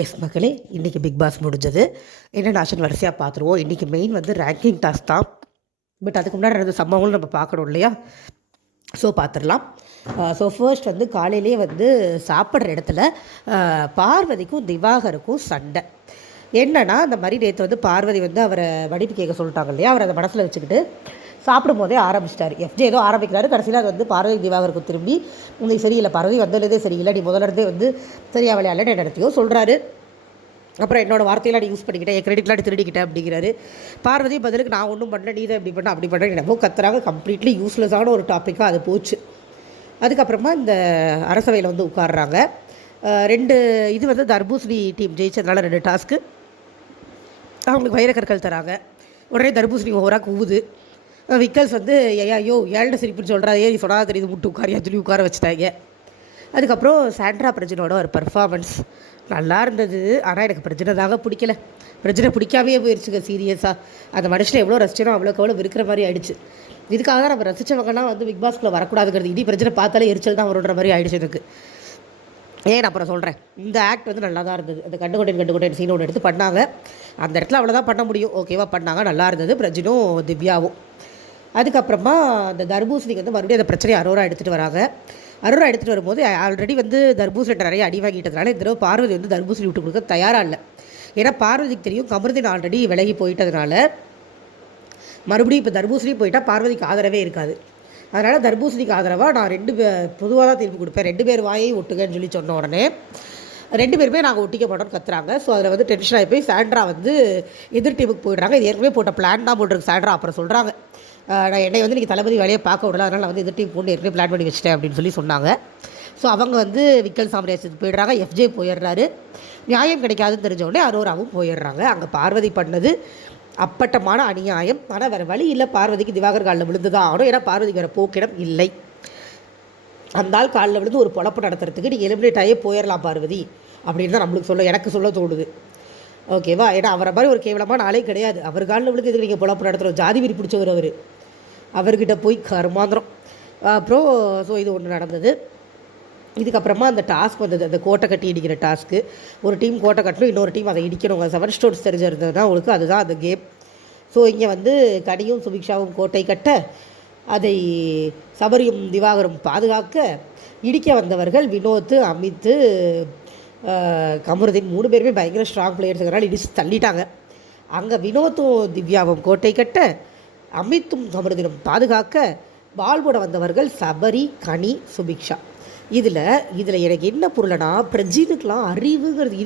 S மக்களே, இன்றைக்கி big pass முடிஞ்சது. என்ன ஆச்சுன்னு வரிசையாக பார்த்துருவோம். இன்றைக்கி மெயின் வந்து ரேங்கிங் டாஸ்க் தான். பட் அதுக்கு முன்னாடி நடந்த சம்பவங்களும் நம்ம பார்க்கணும் இல்லையா? ஸோ பார்த்துடலாம். ஸோ ஃபர்ஸ்ட் வந்து காலையிலே வந்து சாப்பிட்ற இடத்துல பார்வதிக்கும் திவாகருக்கும் சண்டை. என்னன்னா, அந்த மாதிரி நேற்று வந்து பார்வதி வந்து அவரை மன்னிப்பு கேட்க சொல்லிட்டாங்க இல்லையா? அவர் அதை மனசில் வச்சுக்கிட்டு சாப்பிடும் போதே ஆரம்பிச்சிட்டார். எஃப்ஜே ஏதோ ஆரம்பிக்கிறாரு. கடைசியில் அது வந்து பார்வதி திவாகருக்கு திரும்பி உங்களுக்கு சரியில்லை, பார்வதி வந்ததுலேருந்தே சரியில்லை, நீ முதல்ல வந்து சரியா விளையாடல நடத்தியோ சொல்கிறாரு. அப்புறம் என்னோடய வார்த்தையெல்லாம் நீ யூஸ் பண்ணிக்கிட்டேன், என் கிரெடிட்லாம் நீ திருடிக்கிட்டேன் அப்படிங்கிறாரு. பார்வதி பதிலுக்கு நான் ஒன்றும் பண்ணல, நீ தான் இப்படி பண்ண அப்படி பண்ண என்னமோ கத்துறாங்க. கம்ப்ளீட்லி யூஸ்லெஸ்ஸான ஒரு டாப்பிக்காக அது போச்சு. அதுக்கப்புறமா இந்த அரசவையில் வந்து உட்காடுறாங்க. 2 இது வந்து தர்பூசணி டீம் ஜெயிச்சதுனால 2 டாஸ்க்கு அவங்களுக்கு வைரக்கற்கள் தராங்க. உடனே தர்பூசணி ஓவராக கூவுது. விக்கல்ஸ் வந்து ஐயோ ஏழ்ட சிரிப்புன்னு சொல்கிறா, நீ சொன்னாதான் தெரியுது முட்டு உட்காரியா சொல்லி உட்கார வச்சுட்டாங்க. அதுக்கப்புறம் சாண்ட்ரா பிரஜனோட ஒரு பர்ஃபார்மன்ஸ் நல்லா இருந்தது. ஆனால் எனக்கு பிரச்சனை தாங்க பிடிக்கல. பிரச்சனை பிடிக்காமே போயிடுச்சுங்க சீரியஸாக. அந்த மனுஷனை எவ்வளோ ரசிச்சனோ அவ்வளோக்கு அவ்வளோ விற்கிற மாதிரி ஆயிடுச்சு. இதுக்காக தான் நம்ம ரசித்தவங்கலாம் வந்து பிக் பாஸ்க்குள்ளே வரக்கூடாதுங்கிறது. இனி பிரச்சனை பார்த்தாலே எரிச்சல் தான் வருன்ற மாதிரி ஆயிடுச்சு எனக்கு. ஏன் அப்புறம் சொல்கிறேன், இந்த ஆக்ட் வந்து நல்லா தான் இருந்தது. அந்த கண்டுகொண்டேன் சீன் ஒன்று எடுத்து பண்ணாங்க. அந்த இடத்துல அவ்வளோதான் பண்ண முடியும். ஓகேவா பண்ணாங்க, நல்லா இருந்தது. பிரஜினும் திவ்யாவும். அதுக்கப்புறமா அந்த தர்பூசணிக்கு வந்து மறுபடியும் அந்த பிரச்சனையை அரோரா எடுத்துகிட்டு வராங்க. அரோரா எடுத்துகிட்டு வரும்போது ஆல்ரெடி வந்து தர்பூசணி நிறைய அடி வாங்கிட்டதுனால இந்த தடவை பார்வதி வந்து தர்பூசணி விட்டு கொடுக்க தயாராக இல்லை. ஏன்னா பார்வதிக்கு தெரியும் கமருதீன் ஆல்ரெடி விலகி போயிட்டதுனால மறுபடியும் இப்போ தர்பூசணி போயிட்டால் பார்வதிக்கு ஆதரவே இருக்காது. அதனால் தர்பூசணிக்கு ஆதரவாக நான் 2 பொதுவாக தான் தீர்ப்பு கொடுப்பேன், 2 பேர் வாயை ஒட்டுங்கன்னு சொல்லி சொன்ன உடனே 2 பேருமே நாங்கள் ஒட்டிக்க மாட்டோம்னு கத்துறாங்க. ஸோ அதில் வந்து டென்ஷன் ஆகி போய் சாண்ட்ரா வந்து எதிர் டீமுக்கு போயிடுறாங்க. இது ஏற்கனவே போட்ட பிளான் தான் போட்டிருக்கு சாண்ட்ரா. அப்புறம் சொல்கிறாங்க, நான் என்னை வந்து நீங்கள் தளபதி வேலையை பார்க்க விடல, அதனால் நான் வந்து எதிர் டீம் போட்டு ஏற்கனவே பிளான் பண்ணி வச்சுட்டேன் அப்படின்னு சொல்லி சொன்னாங்க. ஸோ அவங்க வந்து விக்கல் சாம்ராஜ்யத்துக்கு போயிடுறாங்க. எஃப்ஜே போயிடுறாரு. நியாயம் கிடைக்காதுன்னு தெரிஞ்சவுடனே அரோராவும் போயிடுறாங்க. அங்கே பார்வதி பண்ணது அப்பட்டமான அநியாயம். ஆனால் வேறு வழி இல்லை, பார்வதிக்கு திவாகர் காலில் விழுந்து தான் ஆகணும். ஏன்னா பார்வதிக்கு வேறு போக்கிடம் இல்லை. அந்த ஆள் காலில் விழுந்து ஒரு பொழப்பு நடத்துறதுக்கு நீங்கள் எலிமினேட் ஆகி போயிடலாம் பார்வதி அப்படின்னு தான் நம்மளுக்கு எனக்கு சொல்ல தோணுது. ஓகேவா? ஏன்னா அவரை மாதிரி ஒரு கேவலமான ஆளே கிடையாது. அவர் காலில் விழுந்து இதுக்கு நீங்கள் பொழப்பு நடத்துகிறோம். ஜாதி விரி பிடிச்சவர் அவர்கிட்ட போய் கருமாந்திரம். அப்புறம் ஸோ இது ஒன்று நடந்தது. இதுக்கப்புறமா அந்த டாஸ்க் வந்தது, அந்த கோட்டை கட்டி இடிக்கிற டாஸ்க்கு. ஒரு டீம் கோட்டை கட்டணும், இன்னொரு டீம் அதை இடிக்கணும். 7 ஸ்டோன்ஸ் தெரிஞ்சிருந்ததுன்னா உங்களுக்கு அதுதான் அந்த கேம். ஸோ இங்கே வந்து கனியும் சுபிக்ஷாவும் கோட்டை கட்ட, அதை சபரியும் திவாகரும் பாதுகாக்க, இடிக்க வந்தவர்கள் வினோத், அமித், கமருதீன் 3 பேருமே பயங்கர ஸ்ட்ராங் பிளேயர்ஸுங்கிறனால இடிச்சு தள்ளிட்டாங்க. அங்கே வினோத்தும் திவ்யாவும் கோட்டை கட்ட, அமித்தும் கமருதீனும் பாதுகாக்க, பால் போட வந்தவர்கள் சபரி, கனி, சுபிக்ஷா. இதில் எனக்கு என்ன பொருளைனா, பிரஜினுக்கெலாம் அறிவுங்கிறது